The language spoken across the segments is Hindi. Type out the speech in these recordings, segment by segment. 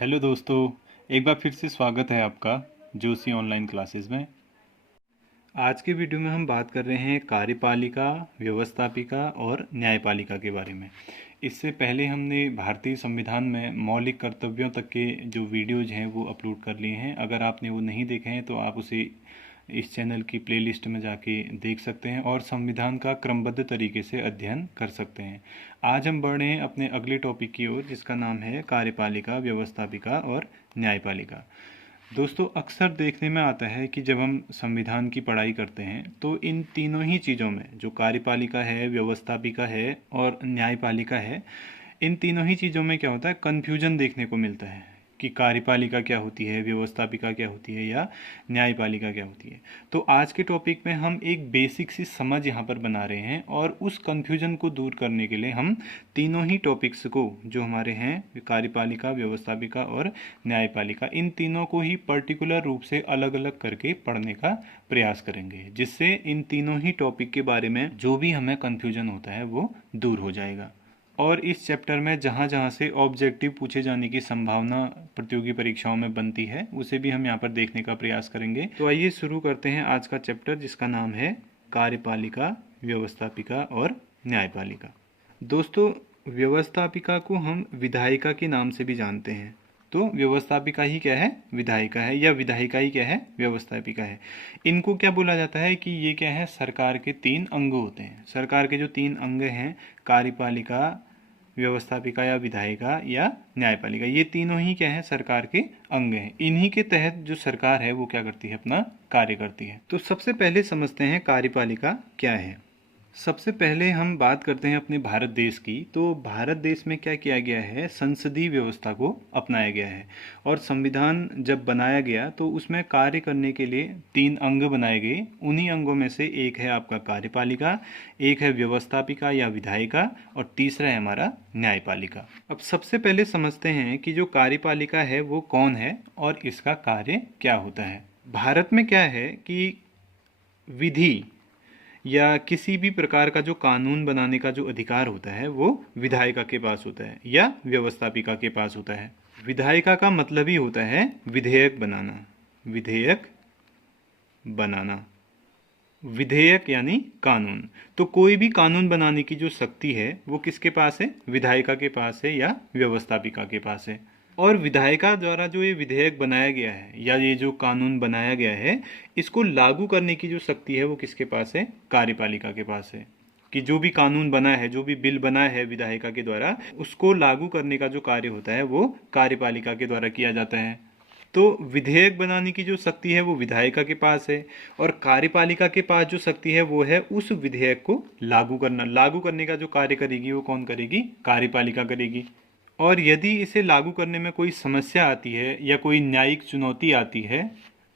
हेलो दोस्तों, एक बार फिर से स्वागत है आपका जोशी ऑनलाइन क्लासेस में। आज के वीडियो में हम बात कर रहे हैं कार्यपालिका, व्यवस्थापिका और न्यायपालिका के बारे में। इससे पहले हमने भारतीय संविधान में मौलिक कर्तव्यों तक के जो वीडियोज हैं वो अपलोड कर लिए हैं। अगर आपने वो नहीं देखे हैं तो आप उसे इस चैनल की प्लेलिस्ट में जाके देख सकते हैं और संविधान का क्रमबद्ध तरीके से अध्ययन कर सकते हैं। आज हम बढ़ रहे हैं अपने अगले टॉपिक की ओर, जिसका नाम है कार्यपालिका, व्यवस्थापिका और न्यायपालिका। दोस्तों, अक्सर देखने में आता है कि जब हम संविधान की पढ़ाई करते हैं तो इन तीनों ही चीज़ों में, जो कार्यपालिका है, व्यवस्थापिका है और न्यायपालिका है, इन तीनों ही चीज़ों में क्या होता है, कन्फ्यूजन देखने को मिलता है कि कार्यपालिका क्या होती है, व्यवस्थापिका क्या होती है या न्यायपालिका क्या होती है। तो आज के टॉपिक में हम एक बेसिक सी समझ यहाँ पर बना रहे हैं और उस कन्फ्यूजन को दूर करने के लिए हम तीनों ही टॉपिक्स को, जो हमारे हैं कार्यपालिका, व्यवस्थापिका और न्यायपालिका, इन तीनों को ही पर्टिकुलर रूप से अलग अलग करके पढ़ने का प्रयास करेंगे, जिससे इन तीनों ही टॉपिक के बारे में जो भी हमें कन्फ्यूजन होता है वो दूर हो जाएगा। और इस चैप्टर में जहाँ जहाँ से ऑब्जेक्टिव पूछे जाने की संभावना प्रतियोगी परीक्षाओं में बनती है, उसे भी हम यहाँ पर देखने का प्रयास करेंगे। तो आइए शुरू करते हैं आज का चैप्टर, जिसका नाम है कार्यपालिका, व्यवस्थापिका और न्यायपालिका। दोस्तों, व्यवस्थापिका को हम विधायिका के नाम से भी जानते हैं। तो व्यवस्थापिका ही क्या है, विधायिका है, या विधायिका ही क्या है, व्यवस्थापिका है। इनको क्या बोला जाता है कि ये क्या है, सरकार के तीन अंग होते हैं। सरकार के जो तीन अंग हैं, कार्यपालिका, व्यवस्थापिका या विधायिका या न्यायपालिका, ये तीनों ही क्या है, सरकार के अंग हैं। इन्हीं के तहत जो सरकार है वो क्या करती है, अपना कार्य करती है। तो सबसे पहले समझते हैं कार्यपालिका क्या है। सबसे पहले हम बात करते हैं अपने भारत देश की। तो भारत देश में क्या किया गया है, संसदीय व्यवस्था को अपनाया गया है। और संविधान जब बनाया गया तो उसमें कार्य करने के लिए तीन अंग बनाए गए। उन्हीं अंगों में से एक है आपका कार्यपालिका, एक है व्यवस्थापिका या विधायिका और तीसरा है हमारा न्यायपालिका। अब सबसे पहले समझते हैं कि जो कार्यपालिका है वो कौन है और इसका कार्य क्या होता है। भारत में क्या है कि विधि या किसी भी प्रकार का जो कानून बनाने का जो अधिकार होता है वो विधायिका के पास होता है या व्यवस्थापिका के पास होता है। विधायिका का मतलब ही होता है विधेयक बनाना। विधेयक बनाना, विधेयक यानी कानून। तो कोई भी कानून बनाने की जो शक्ति है वो किसके पास है, विधायिका के पास है या व्यवस्थापिका के पास है। और विधायिका द्वारा जो ये विधेयक बनाया गया है या ये जो कानून बनाया गया है, इसको लागू करने की जो शक्ति है वो किसके पास है, कार्यपालिका के पास है। कि जो भी कानून बना है, जो भी बिल बना है विधायिका के द्वारा, उसको लागू करने का जो कार्य होता है वो कार्यपालिका के द्वारा किया जाता है। तो विधेयक बनाने की जो शक्ति है वो विधायिका के पास है और कार्यपालिका के पास जो शक्ति है वो है उस विधेयक को लागू करना। लागू करने का जो कार्य करेगी वो कौन करेगी, कार्यपालिका करेगी। और यदि इसे लागू करने में कोई समस्या आती है या कोई न्यायिक चुनौती आती है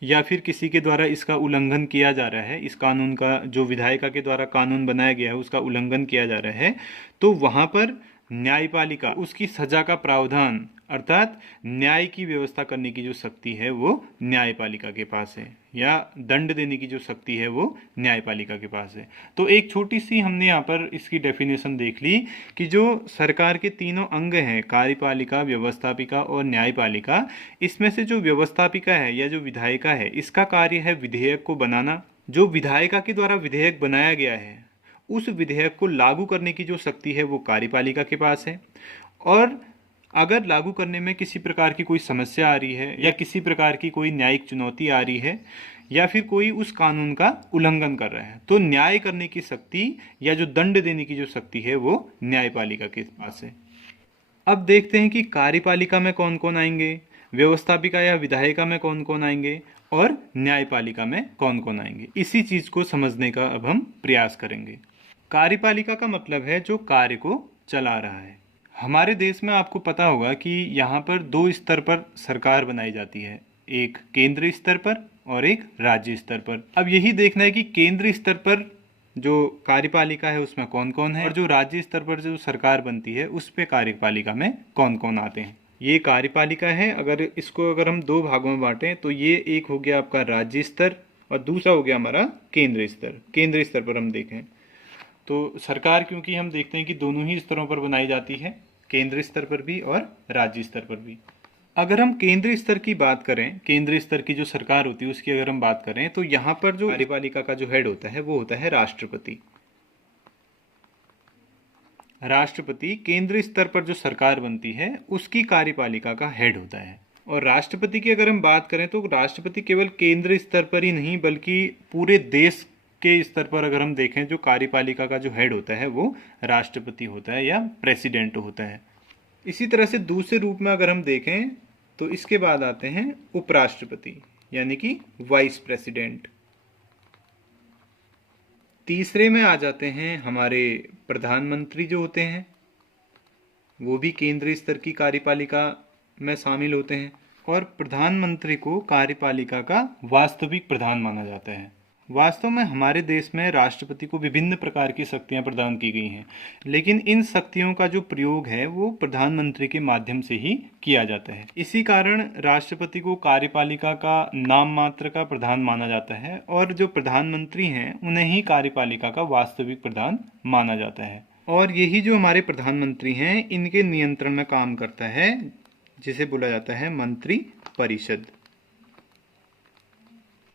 या फिर किसी के द्वारा इसका उल्लंघन किया जा रहा है, इस कानून का, जो विधायिका के द्वारा कानून बनाया गया है उसका उल्लंघन किया जा रहा है, तो वहाँ पर न्यायपालिका उसकी सजा का प्रावधान अर्थात न्याय की व्यवस्था करने की जो शक्ति है वो न्यायपालिका के पास है, या दंड देने की जो शक्ति है वो न्यायपालिका के पास है। तो एक छोटी सी हमने यहाँ पर इसकी डेफिनेशन देख ली कि जो सरकार के तीनों अंग हैं, कार्यपालिका, व्यवस्थापिका और न्यायपालिका, इसमें से जो व्यवस्थापिका है या जो विधायिका है, इसका कार्य है विधेयक को बनाना। जो विधायिका के द्वारा विधेयक बनाया गया है उस विधेयक को लागू करने की जो शक्ति है वो कार्यपालिका के पास है। और अगर लागू करने में किसी प्रकार की कोई समस्या आ रही है या किसी प्रकार की कोई न्यायिक चुनौती आ रही है या फिर कोई उस कानून का उल्लंघन कर रहा है, तो न्याय करने की शक्ति या जो दंड देने की जो शक्ति है वो न्यायपालिका के पास है। अब देखते हैं कि कार्यपालिका में कौन कौन आएंगे, व्यवस्थापिका या विधायिका में कौन कौन आएंगे और न्यायपालिका में कौन कौन आएंगे। इसी चीज को समझने का अब हम प्रयास करेंगे। कार्यपालिका का मतलब है जो कार्य को चला रहा है। हमारे देश में आपको पता होगा कि यहाँ पर दो स्तर पर सरकार बनाई जाती है, एक केंद्र स्तर पर और एक राज्य स्तर पर। अब यही देखना है कि केंद्र स्तर पर जो कार्यपालिका है उसमें कौन कौन है और जो राज्य स्तर पर जो सरकार बनती है उस पे कार्यपालिका में कौन कौन आते हैं। ये कार्यपालिका है। अगर हम दो भागों में बांटें तो ये एक हो गया आपका राज्य स्तर और दूसरा हो गया हमारा केंद्र स्तर। केंद्र स्तर पर हम देखें तो सरकार, क्योंकि हम देखते हैं कि दोनों ही स्तरों पर बनाई जाती है, केंद्र स्तर पर भी और राज्य स्तर पर भी। अगर हम केंद्रीय स्तर की बात करें, केंद्रीय स्तर की जो सरकार होती है उसकी अगर हम बात करें, तो यहाँ पर जो कार्यपालिका का जो हेड होता है वो होता है राष्ट्रपति। राष्ट्रपति केंद्रीय स्तर पर जो सरकार बनती है उसकी कार्यपालिका का हेड होता है। और राष्ट्रपति की अगर हम बात करें तो राष्ट्रपति केवल केंद्रीय स्तर पर ही नहीं बल्कि पूरे देश के स्तर पर अगर हम देखें, जो कार्यपालिका का जो हेड होता है वो राष्ट्रपति होता है या प्रेसिडेंट होता है। इसी तरह से दूसरे रूप में अगर हम देखें तो इसके बाद आते हैं उपराष्ट्रपति यानी कि वाइस प्रेसिडेंट। तीसरे में आ जाते हैं हमारे प्रधानमंत्री जो होते हैं, वो भी केंद्रीय स्तर की कार्यपालिका में शामिल होते हैं। और प्रधानमंत्री को कार्यपालिका का वास्तविक प्रधान माना जाता है। वास्तव में हमारे देश में राष्ट्रपति को विभिन्न प्रकार की शक्तियां प्रदान की गई हैं, लेकिन इन शक्तियों का जो प्रयोग है वो प्रधानमंत्री के माध्यम से ही किया जाता है। इसी कारण राष्ट्रपति को कार्यपालिका का नाम मात्र का प्रधान माना जाता है और जो प्रधानमंत्री हैं उन्हें ही कार्यपालिका का वास्तविक प्रधान माना जाता है। और यही जो हमारे प्रधानमंत्री हैं इनके नियंत्रण में काम करता है, जिसे बोला जाता है मंत्री परिषद।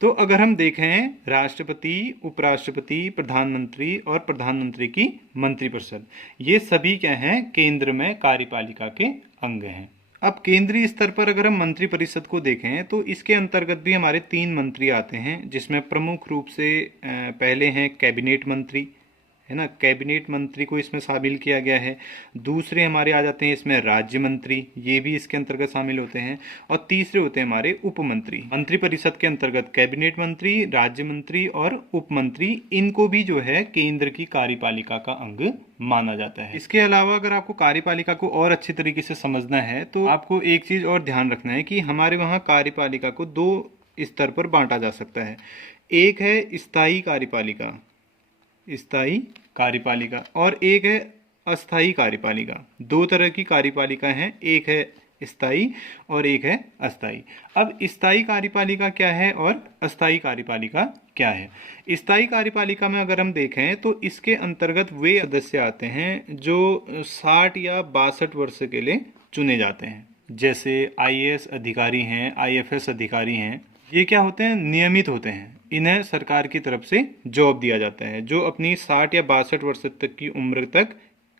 तो अगर हम देखें राष्ट्रपति, उपराष्ट्रपति, प्रधानमंत्री और प्रधानमंत्री की मंत्रिपरिषद, ये सभी क्या हैं, केंद्र में कार्यपालिका के अंग हैं। अब केंद्रीय स्तर पर अगर हम मंत्रिपरिषद को देखें तो इसके अंतर्गत भी हमारे 3 मंत्री आते हैं, जिसमें प्रमुख रूप से पहले हैं कैबिनेट मंत्री, है ना, कैबिनेट मंत्री को इसमें शामिल किया गया है। दूसरे हमारे आ जाते हैं इसमें राज्य मंत्री, ये भी इसके अंतर्गत शामिल होते हैं। और तीसरे होते हैं हमारे उप मंत्री। मंत्रिपरिषद के अंतर्गत कैबिनेट मंत्री, राज्य मंत्री और उप मंत्री, इनको भी जो है केंद्र की कार्यपालिका का अंग माना जाता है। इसके अलावा अगर आपको कार्यपालिका को और अच्छी तरीके से समझना है तो आपको एक चीज और ध्यान रखना है कि हमारे वहाँ कार्यपालिका को 2 स्तर पर बांटा जा सकता है। एक है स्थायी कार्यपालिका, स्थायी कार्यपालिका, और एक है अस्थायी कार्यपालिका। 2 तरह की कार्यपालिका हैं, एक है स्थायी और एक है अस्थायी। अब स्थायी कार्यपालिका क्या है और अस्थायी कार्यपालिका क्या है? स्थायी कार्यपालिका में अगर हम देखें तो इसके अंतर्गत वे सदस्य आते हैं जो 60 या 62 वर्ष के लिए चुने जाते हैं। जैसे IAS अधिकारी हैं, IFS अधिकारी हैं, ये क्या होते हैं, नियमित होते हैं। इन्हें सरकार की तरफ से जॉब दिया जाता है जो अपनी 60 या 62 वर्ष तक की उम्र तक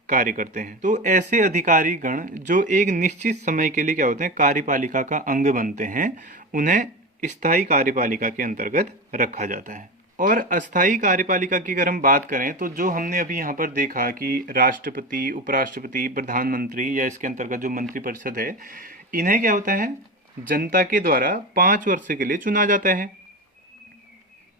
कार्य करते हैं। तो ऐसे अधिकारी गण जो एक निश्चित समय के लिए क्या होते हैं, कार्यपालिका का अंग बनते हैं, उन्हें स्थायी कार्यपालिका के अंतर्गत रखा जाता है। और अस्थायी कार्यपालिका की अगर हम बात करें तो जो हमने अभी यहाँ पर देखा कि राष्ट्रपति, उपराष्ट्रपति, प्रधानमंत्री या इसके अंतर्गत जो मंत्रिपरिषद है, इन्हें क्या होता है, जनता के द्वारा 5 वर्ष के लिए चुना जाता है,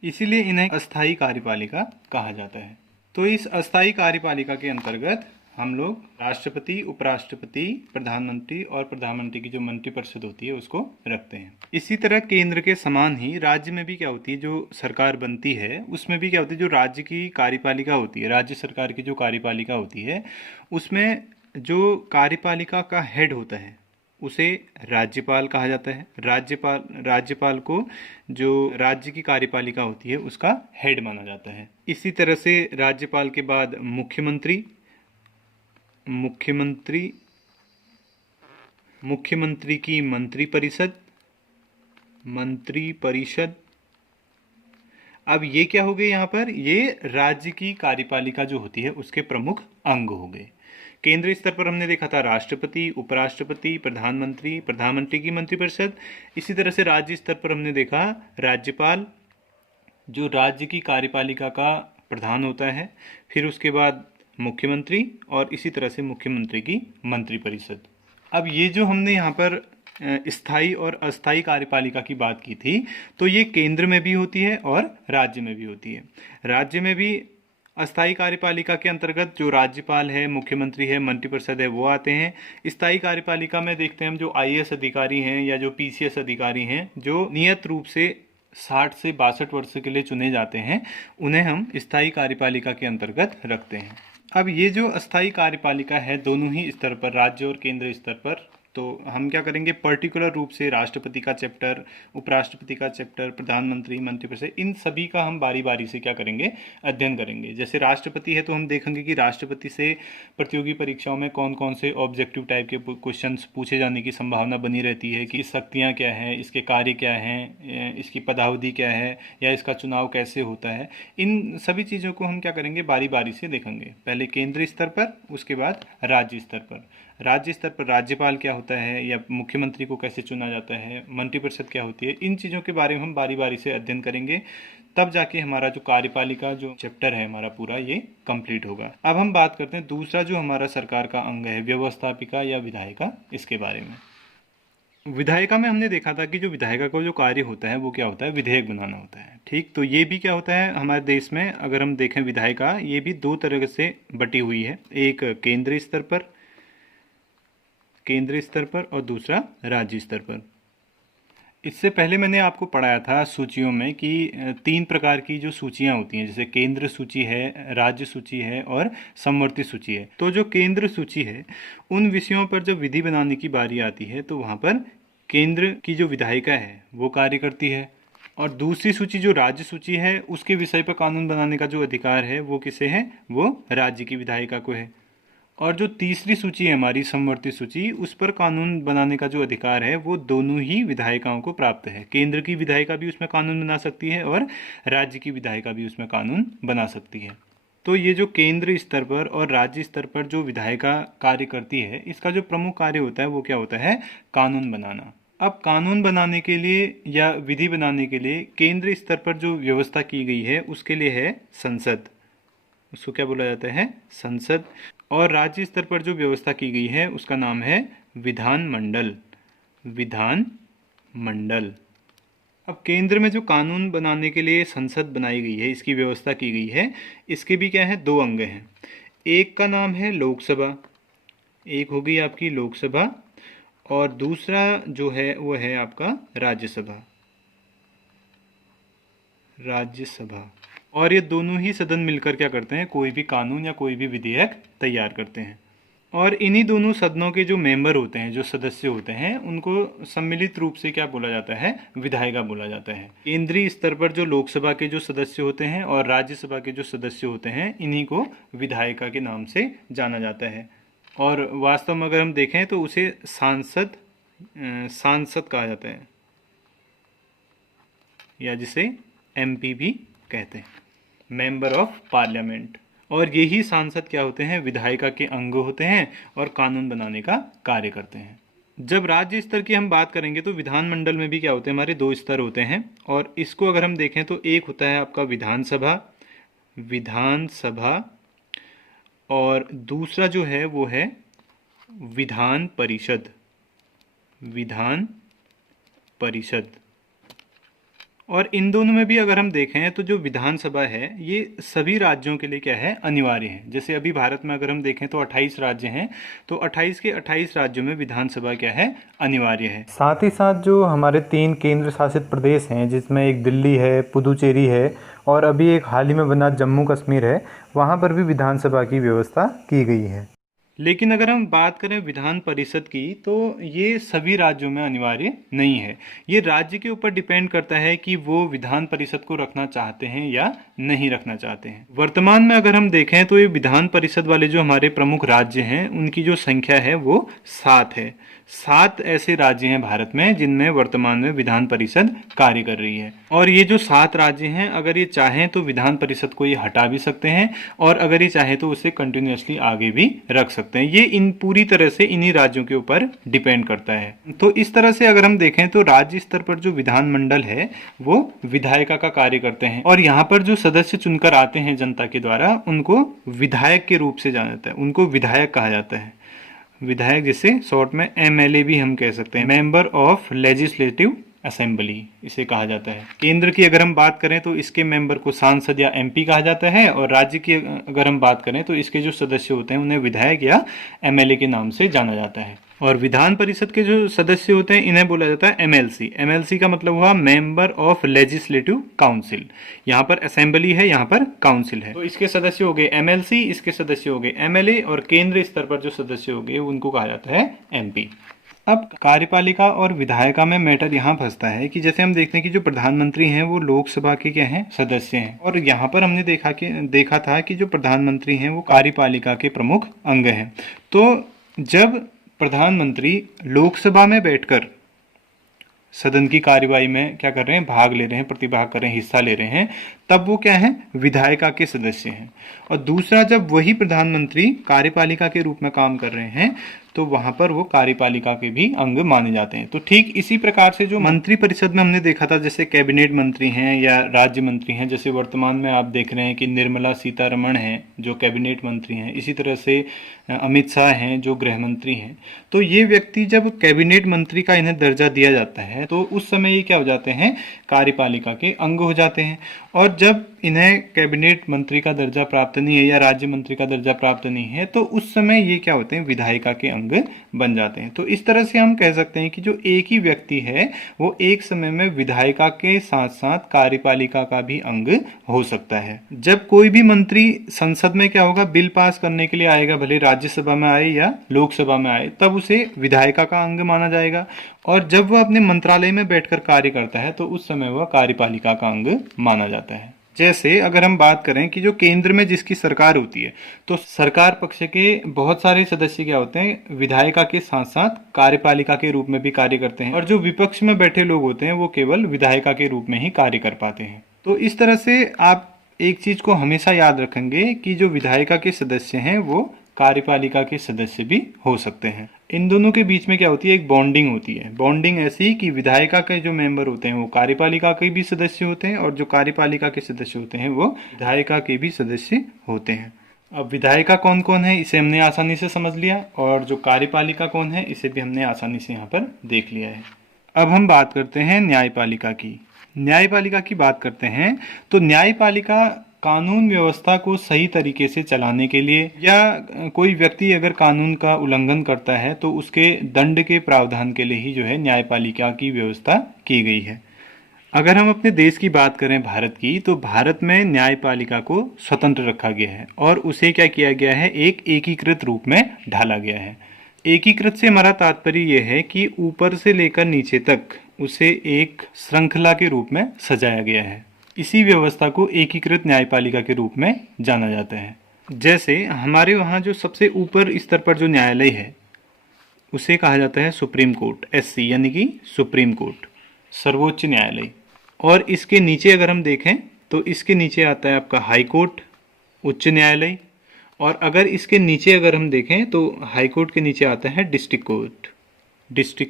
इसीलिए इन्हें अस्थायी कार्यपालिका कहा जाता है। तो इस अस्थायी कार्यपालिका के अंतर्गत हम लोग राष्ट्रपति, उपराष्ट्रपति, प्रधानमंत्री और प्रधानमंत्री की जो मंत्रिपरिषद होती है उसको रखते हैं। इसी तरह केंद्र के समान ही राज्य में भी क्या होती है, जो सरकार बनती है उसमें भी क्या होती है, जो राज्य की कार्यपालिका होती है, राज्य सरकार की जो कार्यपालिका होती है, उसमें जो कार्यपालिका का हेड होता है उसे राज्यपाल कहा जाता है। राज्यपाल को जो राज्य की कार्यपालिका होती है उसका हेड माना जाता है। इसी तरह से राज्यपाल के बाद मुख्यमंत्री की मंत्रिपरिषद। अब ये क्या हो गए, यहाँ पर ये राज्य की कार्यपालिका जो होती है उसके प्रमुख अंग हो गए। केंद्रीय स्तर पर हमने देखा था राष्ट्रपति, उपराष्ट्रपति, प्रधानमंत्री, प्रधानमंत्री की मंत्रिपरिषद। इसी तरह से राज्य स्तर पर हमने देखा राज्यपाल, जो राज्य की कार्यपालिका का प्रधान होता है, फिर उसके बाद मुख्यमंत्री और इसी तरह से मुख्यमंत्री की मंत्रिपरिषद। अब ये जो हमने यहाँ पर स्थायी और अस्थायी कार्यपालिका की बात की थी, तो ये केंद्र में भी होती है और राज्य में भी होती है। राज्य में भी अस्थायी कार्यपालिका के अंतर्गत जो राज्यपाल है, मुख्यमंत्री है, मंत्रिपरिषद है, वो आते हैं। स्थायी कार्यपालिका में देखते हैं हम जो IAS अधिकारी हैं या जो PCS अधिकारी हैं, जो नियत रूप से 60 से 62 वर्ष के लिए चुने जाते हैं, उन्हें हम स्थायी कार्यपालिका के अंतर्गत रखते हैं। अब ये जो अस्थायी कार्यपालिका है, दोनों ही स्तर पर, राज्य और केंद्र स्तर पर तो हम क्या करेंगे, पर्टिकुलर रूप से राष्ट्रपति का चैप्टर, उपराष्ट्रपति का चैप्टर, प्रधानमंत्री, मंत्रिपरिषद, इन सभी का हम बारी बारी से क्या करेंगे, अध्ययन करेंगे। जैसे राष्ट्रपति है तो हम देखेंगे कि राष्ट्रपति से प्रतियोगी परीक्षाओं में कौन कौन से ऑब्जेक्टिव टाइप के क्वेश्चंस पूछे जाने की संभावना बनी रहती है, कि शक्तियाँ क्या हैं, इसके कार्य क्या हैं, इसकी पदावधि क्या है, या इसका चुनाव कैसे होता है। इन सभी चीज़ों को हम क्या करेंगे, बारी बारी से देखेंगे। पहले केंद्रीय स्तर पर, उसके बाद राज्य स्तर पर। राज्य स्तर पर राज्यपाल क्या होता है, या मुख्यमंत्री को कैसे चुना जाता है, मंत्रिपरिषद क्या होती है, इन चीज़ों के बारे में हम बारी बारी से अध्ययन करेंगे। तब जाके हमारा जो कार्यपालिका जो चैप्टर है हमारा पूरा, ये कंप्लीट होगा। अब हम बात करते हैं दूसरा जो हमारा सरकार का अंग है, व्यवस्थापिका या विधायिका, इसके बारे में। विधायिका में हमने देखा था कि जो विधायिका का जो कार्य होता है वो क्या होता है, विधेयक बनाना होता है। ठीक, तो ये भी क्या होता है हमारे देश में, अगर हम देखें विधायिका, ये भी दो तरह से बटी हुई है, एक केंद्रीय स्तर पर और दूसरा राज्य स्तर पर। इससे पहले मैंने आपको पढ़ाया था सूचियों में कि 3 प्रकार की जो सूचियां होती हैं, जैसे केंद्र सूची है, राज्य सूची है और समवर्ती सूची है। तो जो केंद्र सूची है, उन विषयों पर जब विधि बनाने की बारी आती है तो वहाँ पर केंद्र की जो विधायिका है वो कार्य करती है, और दूसरी सूची जो राज्य सूची है, उसके विषय पर कानून बनाने का जो अधिकार है वो किसे है, वो राज्य की विधायिका को है। और जो तीसरी सूची है हमारी समवर्ती सूची, उस पर कानून बनाने का जो अधिकार है वो दोनों ही विधायिकाओं को प्राप्त है। केंद्र की विधायिका भी उसमें कानून बना सकती है और राज्य की विधायिका भी उसमें कानून बना सकती है। तो ये जो केंद्र स्तर पर और राज्य स्तर पर जो विधायिका कार्य करती है, इसका जो प्रमुख कार्य होता है वो क्या होता है, कानून बनाना। अब कानून बनाने के लिए या विधि बनाने के लिए केंद्र स्तर पर जो व्यवस्था की गई है उसके लिए है संसद, उसको क्या बोला जाता है, संसद। और राज्य स्तर पर जो व्यवस्था की गई है उसका नाम है विधानमंडल, विधानमंडल। अब केंद्र में जो कानून बनाने के लिए संसद बनाई गई है, इसकी व्यवस्था की गई है, इसके भी क्या है, 2 अंग हैं। एक का नाम है लोकसभा, एक हो गई आपकी लोकसभा, और दूसरा जो है वो है आपका राज्यसभा, राज्यसभा। और ये दोनों ही सदन मिलकर क्या करते हैं, कोई भी कानून या कोई भी विधेयक तैयार करते हैं। और इन्हीं दोनों सदनों के जो मेंबर होते हैं, जो सदस्य होते हैं, उनको सम्मिलित रूप से क्या बोला जाता है, विधायिका बोला जाता है। केंद्रीय स्तर पर जो लोकसभा के जो सदस्य होते हैं और राज्यसभा के जो सदस्य होते हैं, इन्हीं को विधायिका के नाम से जाना जाता है। और वास्तव में अगर हम देखें तो उसे सांसद कहा जाता है, या जिसे MP भी कहते हैं, मेंबर ऑफ पार्लियामेंट। और यही सांसद क्या होते हैं, विधायिका के अंग होते हैं और कानून बनाने का कार्य करते हैं। जब राज्य स्तर की हम बात करेंगे तो विधानमंडल में भी क्या होते हैं, हमारे 2 स्तर होते हैं। और इसको अगर हम देखें तो एक होता है आपका विधानसभा, और दूसरा जो है वो है विधान परिषद। और इन दोनों में भी अगर हम देखें तो जो विधानसभा है ये सभी राज्यों के लिए क्या है, अनिवार्य है। जैसे अभी भारत में अगर हम देखें तो 28 राज्य हैं, तो 28 के 28 राज्यों में विधानसभा क्या है, अनिवार्य है। साथ ही साथ जो हमारे 3 केंद्र शासित प्रदेश हैं, जिसमें एक दिल्ली है, पुदुचेरी है और अभी एक हाल ही में बना जम्मू कश्मीर है, वहाँ पर भी विधानसभा की व्यवस्था की गई है। लेकिन अगर हम बात करें विधान परिषद की, तो ये सभी राज्यों में अनिवार्य नहीं है। ये राज्य के ऊपर डिपेंड करता है कि वो विधान परिषद को रखना चाहते हैं या नहीं रखना चाहते हैं। वर्तमान में अगर हम देखें तो ये विधान परिषद वाले जो हमारे प्रमुख राज्य हैं, उनकी जो संख्या है वो 7 है। 7 ऐसे राज्य हैं भारत में जिनमें वर्तमान में विधान परिषद कार्य कर रही है। और ये जो 7 राज्य हैं, अगर ये चाहें तो विधान परिषद को ये हटा भी सकते हैं, और अगर ये चाहे तो उसे कंटिन्यूअसली आगे भी रख सकते हैं। ये इन पूरी तरह से इन्हीं राज्यों के ऊपर डिपेंड करता है। तो इस तरह से अगर हम देखें तो राज्य स्तर पर जो विधानमंडल है वो विधायिका का कार्य करते हैं, और यहाँ पर जो सदस्य चुनकर आते हैं जनता के द्वारा, उनको विधायक के रूप से जाना जाता है, उनको विधायक कहा जाता है। विधायक, जिसे शॉर्ट में MLA भी हम कह सकते हैं, मेंबर ऑफ लेजिस्लेटिव असेंबली इसे कहा जाता है। केंद्र की अगर हम बात करें तो इसके मेंबर को सांसद या MP कहा जाता है, और राज्य की अगर हम बात करें तो इसके जो सदस्य होते हैं उन्हें विधायक या MLA के नाम से जाना जाता है। और विधान परिषद के जो सदस्य होते हैं इन्हें बोला जाता है MLC का मतलब हुआ मेंबर ऑफ लेजिस्लेटिव काउंसिल। यहाँ पर असेंबली है, यहाँ पर काउंसिल है। तो इसके सदस्य हो गए MLC, इसके सदस्य हो गए MLA, और केंद्र स्तर पर जो सदस्य हो गए उनको कहा जाता है MP। अब कार्यपालिका और विधायिका में मैटर यहाँ फंसता है कि जैसे हम देखते हैं कि जो प्रधानमंत्री हैं वो लोकसभा के क्या हैं, सदस्य हैं, और यहाँ पर हमने देखा था कि जो प्रधानमंत्री हैं वो कार्यपालिका के प्रमुख अंग हैं। तो जब प्रधानमंत्री लोकसभा में बैठकर सदन की कार्यवाही में क्या कर रहे हैं, भाग ले रहे हैं, प्रतिभाग कर रहे हैं, हिस्सा ले रहे हैं, तब वो क्या है, विधायिका के सदस्य हैं। और दूसरा, जब वही प्रधानमंत्री कार्यपालिका के रूप में काम कर रहे हैं तो वहां पर वो कार्यपालिका के भी अंग माने जाते हैं। तो ठीक इसी प्रकार से जो मंत्री परिषद में हमने देखा था, जैसे कैबिनेट मंत्री हैं या राज्य मंत्री हैं, जैसे वर्तमान में आप देख रहे हैं कि निर्मला सीतारमण हैं जो कैबिनेट मंत्री हैं, इसी तरह से अमित शाह हैं जो गृह मंत्री हैं। तो ये व्यक्ति जब कैबिनेट मंत्री का इन्हें दर्जा दिया जाता है तो उस समय ये क्या हो जाते हैं, कार्यपालिका के अंग हो जाते हैं। और जब इन्हें कैबिनेट मंत्री का दर्जा प्राप्त नहीं है या राज्य मंत्री का दर्जा प्राप्त नहीं है तो उस समय ये क्या होते हैं, विधायिका के अंग बन जाते हैं। तो इस तरह से हम कह सकते हैं कि जो एक ही व्यक्ति है वो एक समय में विधायिका के साथ साथ कार्यपालिका का भी अंग हो सकता है। जब कोई भी मंत्री संसद में क्या होगा, बिल पास करने के लिए आएगा, भले राज्यसभा में आए या लोकसभा में आए, तब उसे विधायिका का अंग माना जाएगा। और जब वह अपने मंत्रालय में बैठकर कार्य करता है तो उस समय वह कार्यपालिका का अंग माना जाता है। जैसे अगर हम बात करें कि जो केंद्र में जिसकी सरकार होती है तो सरकार पक्ष के बहुत सारे सदस्य क्या होते हैं, विधायिका के साथ साथ कार्यपालिका के रूप में भी कार्य करते हैं, और जो विपक्ष में बैठे लोग होते हैं वो केवल विधायिका के रूप में ही कार्य कर पाते हैं। तो इस तरह से आप एक चीज को हमेशा याद रखेंगे कि जो विधायिका के सदस्य हैं वो कार्यपालिका के सदस्य भी हो सकते हैं। इन दोनों के बीच में क्या होती है, एक बॉन्डिंग होती है। बॉन्डिंग ऐसी कि विधायिका के जो मेंबर होते हैं वो कार्यपालिका के भी सदस्य होते हैं और जो कार्यपालिका के सदस्य होते हैं वो विधायिका के भी सदस्य होते हैं। अब विधायिका कौन कौन है इसे हमने आसानी से समझ लिया, और जो कार्यपालिका कौन है इसे भी हमने आसानी से यहाँ पर देख लिया है। अब हम बात करते हैं न्यायपालिका की। न्यायपालिका की बात करते हैं तो न्यायपालिका कानून व्यवस्था को सही तरीके से चलाने के लिए, या कोई व्यक्ति अगर कानून का उल्लंघन करता है तो उसके दंड के प्रावधान के लिए ही जो है न्यायपालिका की व्यवस्था की गई है। अगर हम अपने देश की बात करें भारत की, तो भारत में न्यायपालिका को स्वतंत्र रखा गया है और उसे क्या किया गया है, एक एकीकृत रूप में ढाला गया है। एकीकृत से हमारा तात्पर्य यह है कि ऊपर से लेकर नीचे तक उसे एक श्रृंखला के रूप में सजाया गया है। इसी व्यवस्था को एकीकृत न्यायपालिका के रूप में जाना जाता है। जैसे हमारे वहाँ जो सबसे ऊपर स्तर पर जो न्यायालय है उसे कहा जाता है सुप्रीम कोर्ट, एससी यानी कि सुप्रीम कोर्ट, सर्वोच्च न्यायालय। और इसके नीचे अगर हम देखें तो इसके नीचे आता है आपका हाई कोर्ट, उच्च न्यायालय। और अगर इसके नीचे अगर हम देखें तो हाई कोर्ट के नीचे आता है डिस्ट्रिक्ट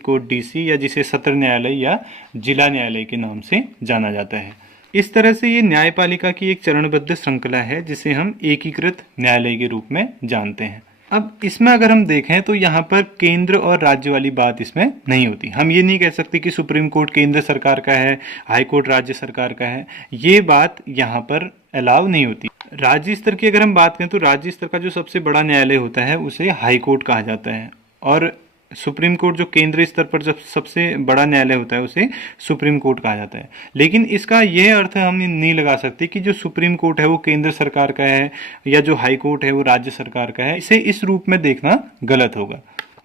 कोर्ट डीसी, या जिसे सत्र न्यायालय या जिला न्यायालय के नाम से जाना जाता है। इस तरह से ये न्यायपालिका की एक चरणबद्ध श्रृंखला है जिसे हम एकीकृत न्यायालय के रूप में जानते हैं। अब इसमें अगर हम देखें तो यहाँ पर केंद्र और राज्य वाली बात इसमें नहीं होती। हम ये नहीं कह सकते कि सुप्रीम कोर्ट केंद्र सरकार का है, हाई कोर्ट राज्य सरकार का है, ये बात यहाँ पर अलाउ नहीं होती। राज्य स्तर की अगर हम बात करें तो राज्य स्तर का जो सबसे बड़ा न्यायालय होता है उसे हाई कोर्ट कहा जाता है, और सुप्रीम कोर्ट जो केंद्रीय स्तर पर जब सबसे बड़ा न्यायालय होता है उसे सुप्रीम कोर्ट कहा जाता है। लेकिन इसका यह अर्थ हम नहीं लगा सकते कि जो सुप्रीम कोर्ट है वो केंद्र सरकार का है या जो हाई कोर्ट है वो राज्य सरकार का है। इसे इस रूप में देखना गलत होगा।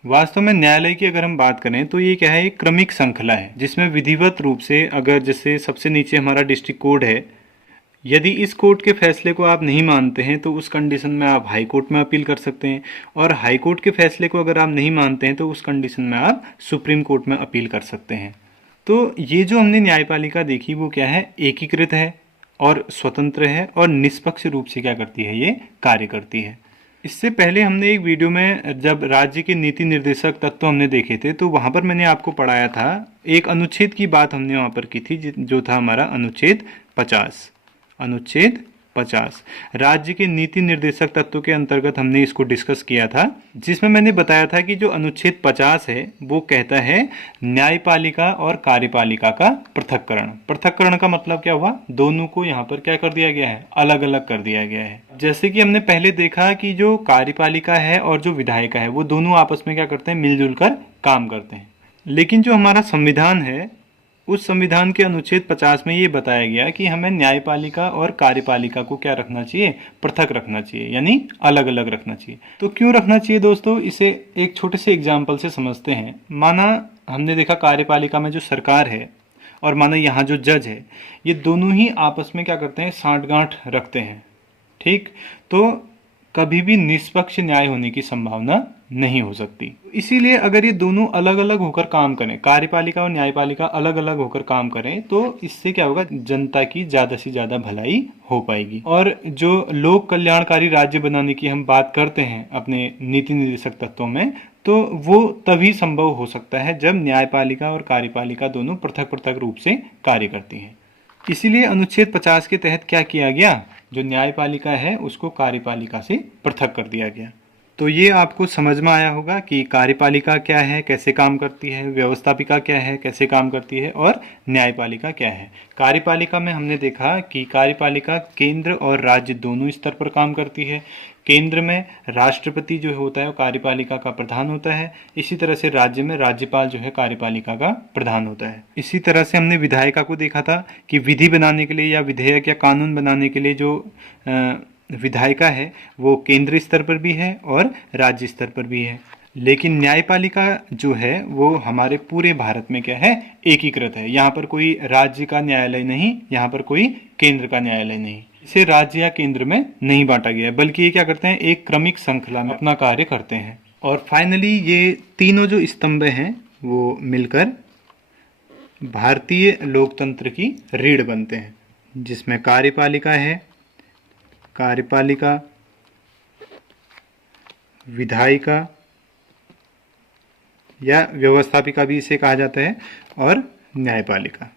वास्तव में न्यायालय की अगर हम बात करें तो ये क्या है, एक क्रमिक श्रृंखला है जिसमें विधिवत रूप से, अगर जैसे सबसे नीचे हमारा डिस्ट्रिक्ट कोर्ट है, यदि इस कोर्ट के फैसले को आप नहीं मानते हैं तो उस कंडीशन में आप हाई कोर्ट में अपील कर सकते हैं, और हाई कोर्ट के फैसले को अगर आप नहीं मानते हैं तो उस कंडीशन में आप सुप्रीम कोर्ट में अपील कर सकते हैं। तो ये जो हमने न्यायपालिका देखी वो क्या है, एकीकृत है और स्वतंत्र है और निष्पक्ष रूप से क्या करती है, ये कार्य करती है। इससे पहले हमने एक वीडियो में जब राज्य के नीति निर्देशक तत्व हमने देखे थे तो वहाँ पर मैंने आपको पढ़ाया था, एक अनुच्छेद की बात हमने वहाँ पर की थी जो था हमारा अनुच्छेद 50। अनुच्छेद 50 राज्य के नीति निर्देशक तत्व के अंतर्गत हमने इसको डिस्कस किया था, जिसमें मैंने बताया था कि जो अनुच्छेद 50 है वो कहता है न्यायपालिका और कार्यपालिका का पृथक्करण। पृथक्करण का मतलब क्या हुआ, दोनों को यहाँ पर क्या कर दिया गया है, अलग अलग कर दिया गया है। जैसे कि हमने पहले देखा कि जो कार्यपालिका है और जो विधायिका है वो दोनों आपस में क्या करते हैं, मिलजुल कर काम करते हैं। लेकिन जो हमारा संविधान है उस संविधान के अनुच्छेद 50 में ये बताया गया कि हमें न्यायपालिका और कार्यपालिका को क्या रखना चाहिए, पृथक रखना चाहिए, यानी अलग अलग रखना चाहिए। तो क्यों रखना चाहिए दोस्तों, इसे एक छोटे से एग्जाम्पल से समझते हैं। माना हमने देखा कार्यपालिका में जो सरकार है और माना यहाँ जो जज है, ये दोनों ही आपस में क्या करते हैं, सांठगांठ रखते हैं। ठीक, तो कभी भी निष्पक्ष न्याय होने की संभावना नहीं हो सकती। इसीलिए अगर ये दोनों अलग अलग होकर काम करें, कार्यपालिका और न्यायपालिका अलग अलग होकर काम करें, तो इससे क्या होगा, जनता की ज्यादा से ज्यादा भलाई हो पाएगी। और जो लोक कल्याणकारी राज्य बनाने की हम बात करते हैं अपने नीति निर्देशक तत्वों में, तो वो तभी संभव हो सकता है जब न्यायपालिका और कार्यपालिका दोनों पृथक पृथक रूप से कार्य करती हैं। इसीलिए अनुच्छेद 50 के तहत क्या किया गया, जो न्यायपालिका है उसको कार्यपालिका से पृथक कर दिया गया। तो ये आपको समझ में आया होगा कि कार्यपालिका क्या है, कैसे काम करती है, व्यवस्थापिका क्या है, कैसे काम करती है, और न्यायपालिका क्या है। कार्यपालिका में हमने देखा कि कार्यपालिका केंद्र और राज्य दोनों स्तर पर काम करती है। केंद्र में राष्ट्रपति जो होता है वो कार्यपालिका का प्रधान होता है। इसी तरह से राज्य में राज्यपाल जो है कार्यपालिका का प्रधान होता है। इसी तरह से हमने विधायिका को देखा था कि विधि बनाने के लिए या विधेयक या कानून बनाने के लिए जो विधायिका है वो केंद्र स्तर पर भी है और राज्य स्तर पर भी है। लेकिन न्यायपालिका जो है वो हमारे पूरे भारत में क्या है, एकीकृत है। यहाँ पर कोई राज्य का न्यायालय नहीं, यहाँ पर कोई केंद्र का न्यायालय नहीं। इसे राज्य या केंद्र में नहीं बांटा गया है, बल्कि ये क्या करते हैं, एक क्रमिक श्रृंखला में अपना कार्य करते हैं। और फाइनली ये तीनों जो स्तंभ हैं वो मिलकर भारतीय लोकतंत्र की रीढ़ बनते हैं, जिसमें कार्यपालिका है, कार्यपालिका, विधायिका या व्यवस्थापिका भी इसे कहा जाता है, और न्यायपालिका।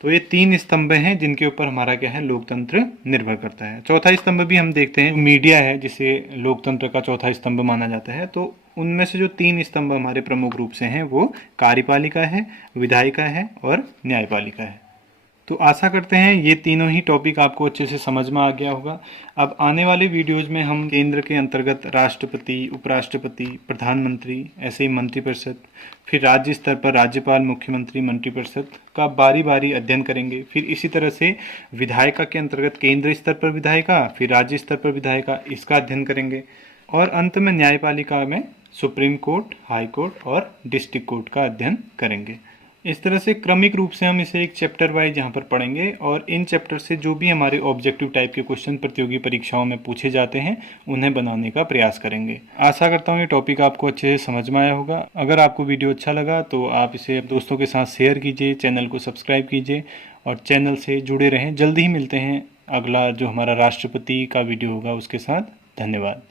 तो ये तीन स्तंभ हैं जिनके ऊपर हमारा क्या है, लोकतंत्र निर्भर करता है। चौथा स्तंभ भी हम देखते हैं, मीडिया है जिसे लोकतंत्र का चौथा स्तंभ माना जाता है। तो उनमें से जो तीन स्तंभ हमारे प्रमुख रूप से हैं वो कार्यपालिका है, विधायिका है और न्यायपालिका है। तो आशा करते हैं ये तीनों ही टॉपिक आपको अच्छे से समझ में आ गया होगा। अब आने वाले वीडियोज में हम केंद्र के अंतर्गत राष्ट्रपति, उपराष्ट्रपति, प्रधानमंत्री, ऐसे ही मंत्रिपरिषद, फिर राज्य स्तर पर राज्यपाल, मुख्यमंत्री, मंत्रिपरिषद का बारी बारी अध्ययन करेंगे। फिर इसी तरह से विधायिका के अंतर्गत केंद्र स्तर पर विधायिका, फिर राज्य स्तर पर विधायिका, इसका अध्ययन करेंगे। और अंत में न्यायपालिका में सुप्रीम कोर्ट, हाई कोर्ट और डिस्ट्रिक्ट कोर्ट का अध्ययन करेंगे। इस तरह से क्रमिक रूप से हम इसे एक चैप्टर वाइज यहाँ पर पढ़ेंगे, और इन चैप्टर से जो भी हमारे ऑब्जेक्टिव टाइप के क्वेश्चन प्रतियोगी परीक्षाओं में पूछे जाते हैं उन्हें बनाने का प्रयास करेंगे। आशा करता हूँ ये टॉपिक आपको अच्छे से समझ में आया होगा। अगर आपको वीडियो अच्छा लगा तो आप इसे दोस्तों के साथ शेयर कीजिए, चैनल को सब्सक्राइब कीजिए और चैनल से जुड़े रहें। जल्दी ही मिलते हैं अगला जो हमारा राष्ट्रपति का वीडियो होगा उसके साथ। धन्यवाद।